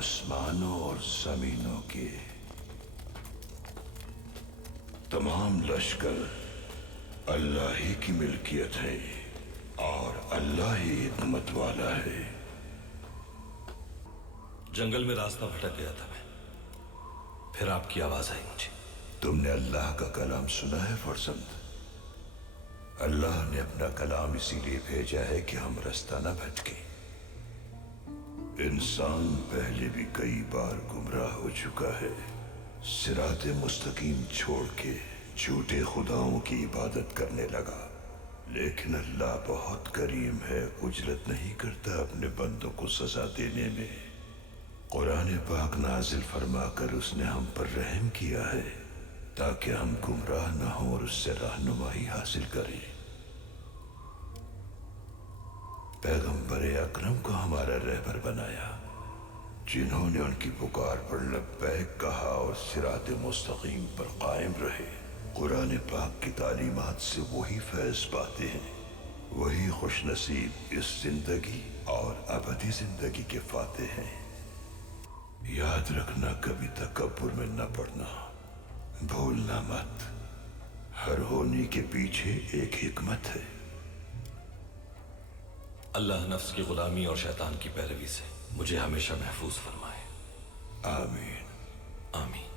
आसमानों और जमीनों के तमाम लश्कर अल्लाह ही की मिल्कियत है और अल्लाह ही हिकमत वाला है। जंगल में रास्ता भटक गया था मैं, फिर आपकी आवाज आई मुझे। तुमने अल्लाह का कलाम सुना है फरजंद? अल्लाह ने अपना कलाम इसीलिए भेजा है कि हम रास्ता न भटके। इंसान पहले भी कई बार गुमराह हो चुका है, सिराते मुस्तकीम छोड़ के झूठे खुदाओं की इबादत करने लगा। लेकिन अल्लाह बहुत करीम है, उजरत नहीं करता अपने बंदों को सजा देने में। कुरान पाक नाजिल फरमाकर उसने हम पर रहम किया है ताकि हम गुमराह न हो और उससे रहनुमाई हासिल करें। पैगंबर अकरम को हमारा रहबर बनाया, जिन्होंने उनकी पुकार पर लब्बैक कहा और सिरात मुस्तकीम पर कायम रहे। कुरान पाक की तालीमात से वही फैज पाते हैं, वही खुशनसीब इस जिंदगी और अबदी जिंदगी के फाते हैं। याद रखना, कभी तकब्बुर में न पड़ना, भूलना मत, हर होने के पीछे एक हिकमत है। अल्लाह नफ्स की गुलामी और शैतान की पैरवी से मुझे हमेशा महफूज फरमाए। आमीन। आमीन।